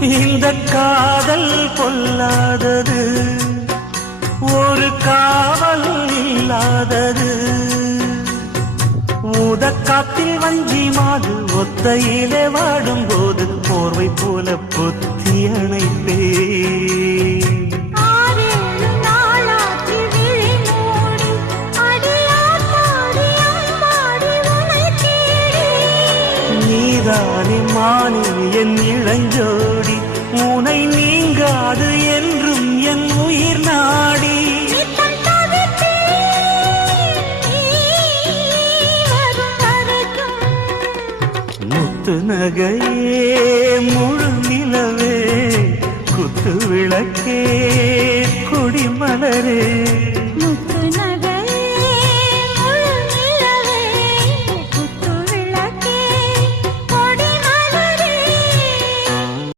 இந்த காதல் பொல்லாதது, ஒரு காவல் இல்லாதது. ஊதக்காத்தில் வஞ்சி மாது ஒத்தையிலே வாடும் போது போர்வை போல பொத்தி அணைப்பே. நீதானே மானே என் இளஞ்சோடி, உனை நீங்காது என்றும் என் உயிர் நாடி. முத்து நகையே முழு நிலவே, குத்து விளக்கே கொடிமலரே.